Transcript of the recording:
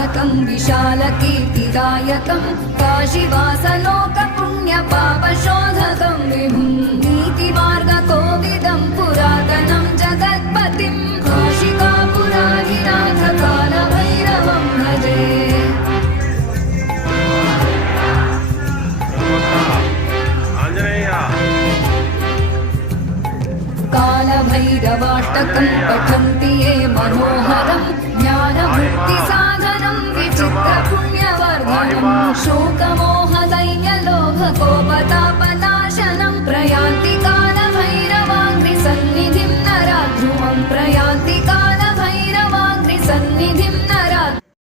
विनायकं विशालकीर्तिदायकं काशीवासलोकपुण्यपापशोधकं विभुं नीतिमार्गकोविदं पुरातनं जगत्पतिं काशिकापुराधिनाथ कालभैरवं भजे। कालभैरवाष्टकं पठन्ति ये मनोहरं ज्ञानमुक्तिसाधनं विचित्रपुण्यवर्धनं शोकमोहदैन्यलोभकोपताप